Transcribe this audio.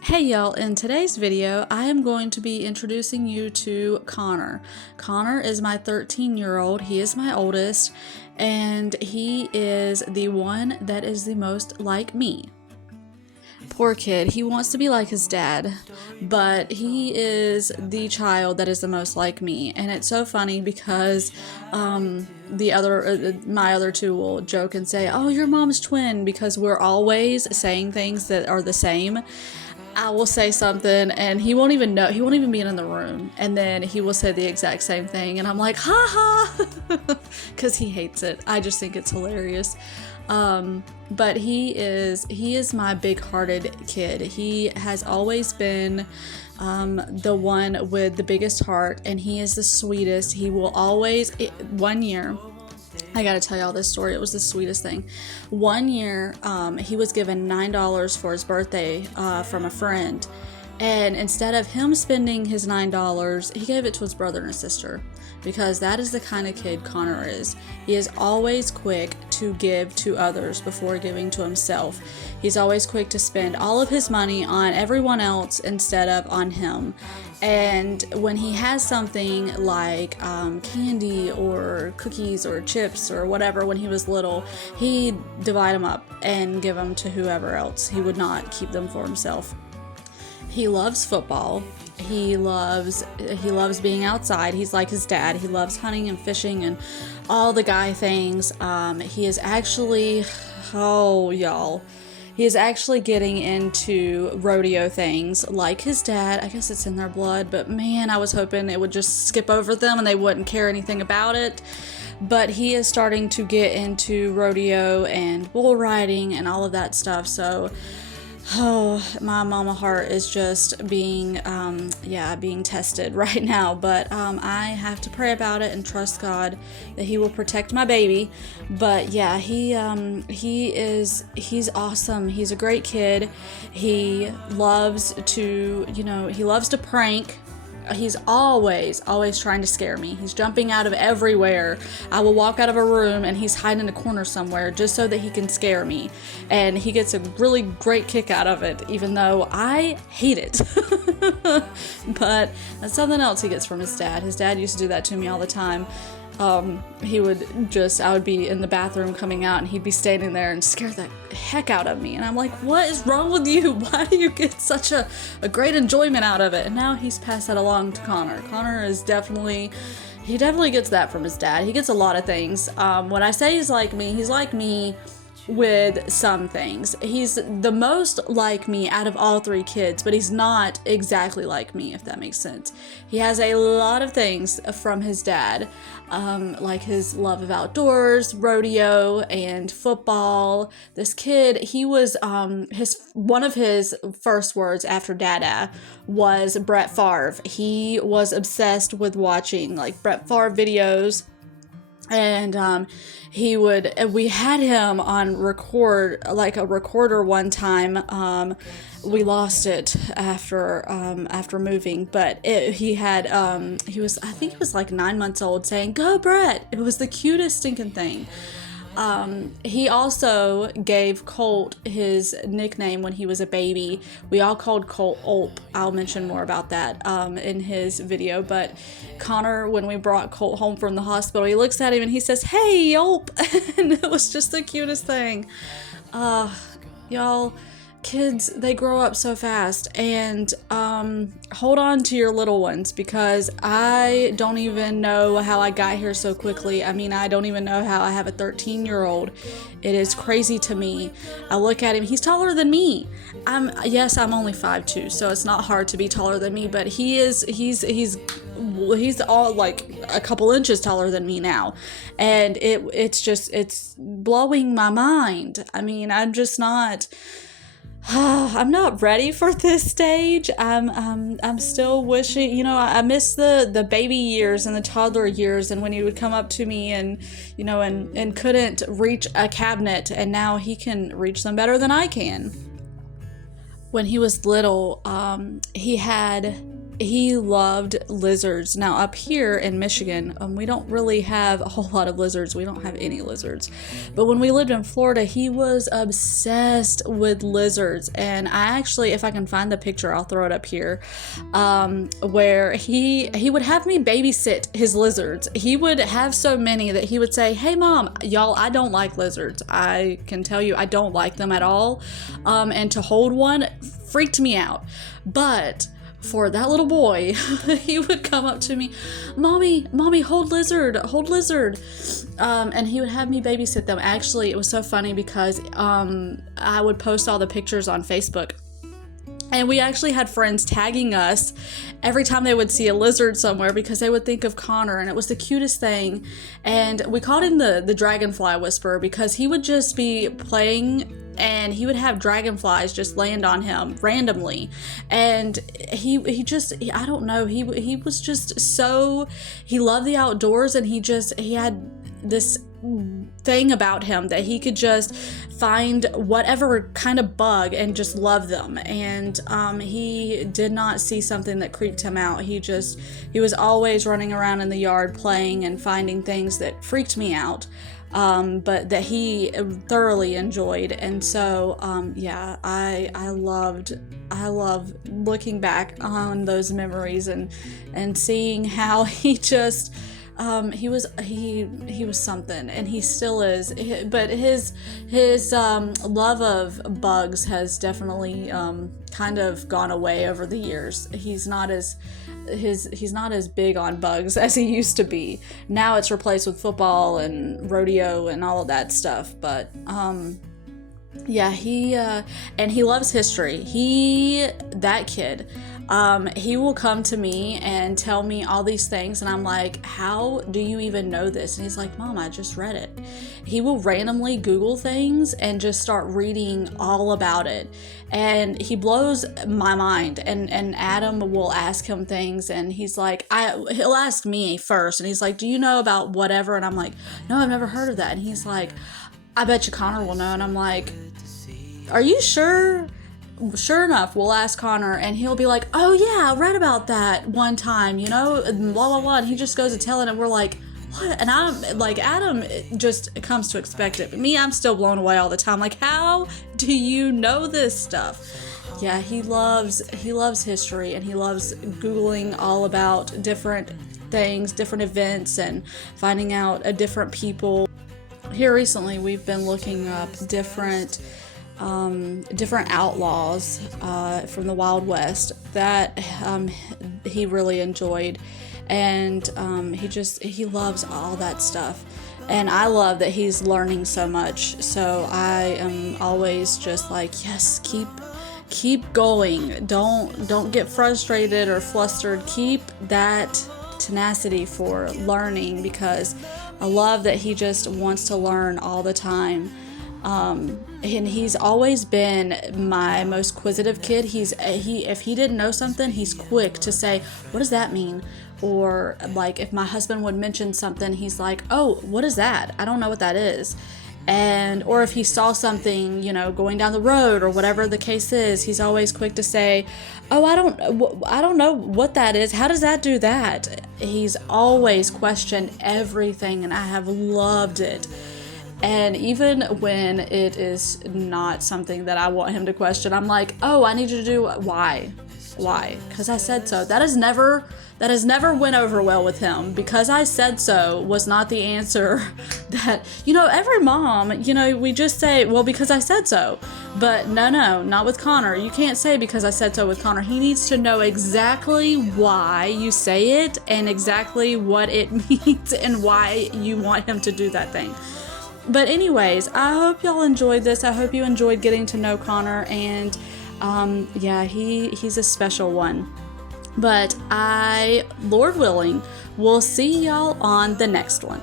Hey y'all, in today's video, I am going to be introducing you to Connor. Connor is my 13-year-old, he is my oldest, and he is the one that is the most like me. Poor kid, he wants to be like his dad, but he is the child that is the most like me. And it's so funny because my other two will joke and say, "Oh, your mom's twin," because we're always saying things that are the same. I will say something and he won't even know, he won't even be in the room, and then he will say the exact same thing and I'm like, ha ha, because he hates it. I just think it's hilarious. But he is my big-hearted kid. He has always been the one with the biggest heart, and he is the sweetest. He will always, one year, I gotta tell y'all this story. It was the sweetest thing. One year, he was given $9 for his birthday from a friend, and instead of him spending his $9, he gave it to his brother and his sister, because that is the kind of kid Connor is. He is always quick to give to others before giving to himself. He's always quick to spend all of his money on everyone else instead of on him. And when he has something like candy or cookies or chips or whatever when he was little, he'd divide them up and give them to whoever else. He would not keep them for himself. He loves football. He loves being outside. He's like his dad. He loves hunting and fishing and all the guy things. He is actually, he is actually getting into rodeo things like his dad. I guess it's in their blood, but man, I was hoping it would just skip over them and they wouldn't care anything about it. But he is starting to get into rodeo and bull riding and all of that stuff. So, oh, my mama heart is just being tested right now. But I have to pray about it and trust God that He will protect my baby. But yeah, he's awesome. He's a great kid. He loves to prank. He's always trying to scare me. He's jumping out of everywhere. I will walk out of a room and he's hiding in a corner somewhere just so that he can scare me. And he gets a really great kick out of it, even though I hate it. But that's something else he gets from his dad. His dad used to do that to me all the time. I would be in the bathroom coming out and he'd be standing there and scare the heck out of me. And I'm like, what is wrong with you? Why do you get such a great enjoyment out of it? And now he's passed that along to Connor. Connor is definitely gets that from his dad. He gets a lot of things. When I say he's like me with some things. He's the most like me out of all three kids, but he's not exactly like me, if that makes sense. He has a lot of things from his dad, like his love of outdoors, rodeo, and football. This kid, he was, one of his first words after Dada was Brett Favre. He was obsessed with watching like Brett Favre videos. And we had him on record, like a recorder one time. We lost it after moving, but he was like 9 months old saying, "Go Brett." It was the cutest stinking thing. He also gave Colt his nickname when he was a baby. We all called Colt Olp. I'll mention more about that in his video. But Connor, when we brought Colt home from the hospital, he looks at him and he says, "Hey, Olp." And it was just the cutest thing. Y'all, kids, they grow up so fast, and hold on to your little ones, because I don't even know how I got here so quickly. I mean, I don't even know how I have a 13-year-old. It is crazy to me. I look at him, he's taller than me. I'm only 5'2", so it's not hard to be taller than me, but he's all like a couple inches taller than me now, and it's blowing my mind. I mean, I'm not ready for this stage. I'm still wishing, I miss the baby years and the toddler years, and when he would come up to me and couldn't reach a cabinet, and now he can reach them better than I can. When he was little, he had he loved lizards. Now up here in Michigan, we don't really have a whole lot of lizards. We don't have any lizards. But when we lived in Florida, he was obsessed with lizards. And I actually, if I can find the picture, I'll throw it up here, where he would have me babysit his lizards. He would have so many that he would say, "Hey mom, y'all, I don't like lizards. I can tell you I don't like them at all. And to hold one freaked me out." But for that little boy, he would come up to me, mommy, hold lizard. And he would have me babysit them. Actually, it was so funny because I would post all the pictures on Facebook. And we actually had friends tagging us every time they would see a lizard somewhere because they would think of Connor, and it was the cutest thing. And we called him the dragonfly whisperer because he would just be playing and he would have dragonflies just land on him randomly. And he I don't know, he was just so, he loved the outdoors, and he had this thing about him that he could just find whatever kind of bug and just love them. And he did not see something that creeped him out. He was always running around in the yard playing and finding things that freaked me out, but that he thoroughly enjoyed. And so I love looking back on those memories and seeing how he just he was something, and he still is. But his love of bugs has definitely kind of gone away over the years. He's not as big on bugs as he used to be. Now it's replaced with football and rodeo and all of that stuff. But he loves history. That kid. He will come to me and tell me all these things, and I'm like, how do you even know this? And he's like, Mom, I just read it. He will randomly Google things and just start reading all about it, and he blows my mind. And Adam will ask him things, and he's like, he'll ask me first, and he's like, do you know about whatever? And I'm like, no, I've never heard of that. And he's like, I bet you Connor will know. And I'm like, are you sure? Sure enough, we'll ask Connor, and he'll be like, oh yeah, I read about that one time, blah, blah, blah. And he just goes to tell it, and we're like, what? And I'm like, Adam just comes to expect it. But me, I'm still blown away all the time. Like, how do you know this stuff? Yeah, he loves history, and he loves Googling all about different things, different events, and finding out different people. Here recently, we've been looking up different outlaws from the Wild West that he really enjoyed, and he loves all that stuff. And I love that he's learning so much. So I am always just like, yes, keep going. Don't get frustrated or flustered. Keep that tenacity for learning, because I love that he just wants to learn all the time. And he's always been my most inquisitive kid. If he didn't know something, he's quick to say, what does that mean? Or like if my husband would mention something, he's like, oh, what is that? I don't know what that is. Or if he saw something, going down the road or whatever the case is, he's always quick to say, oh, I don't know what that is. How does that do that? He's always questioned everything, and I have loved it. And even when it is not something that I want him to question, I'm like, oh, I need you to do why? Because I said so. That has never went over well with him. Because I said so was not the answer that, every mom, we just say, well, because I said so. But no, not with Connor. You can't say because I said so with Connor. He needs to know exactly why you say it and exactly what it means and why you want him to do that thing. But anyways, I hope y'all enjoyed this. I hope you enjoyed getting to know Connor, and he's a special one. But Lord willing, we'll see y'all on the next one.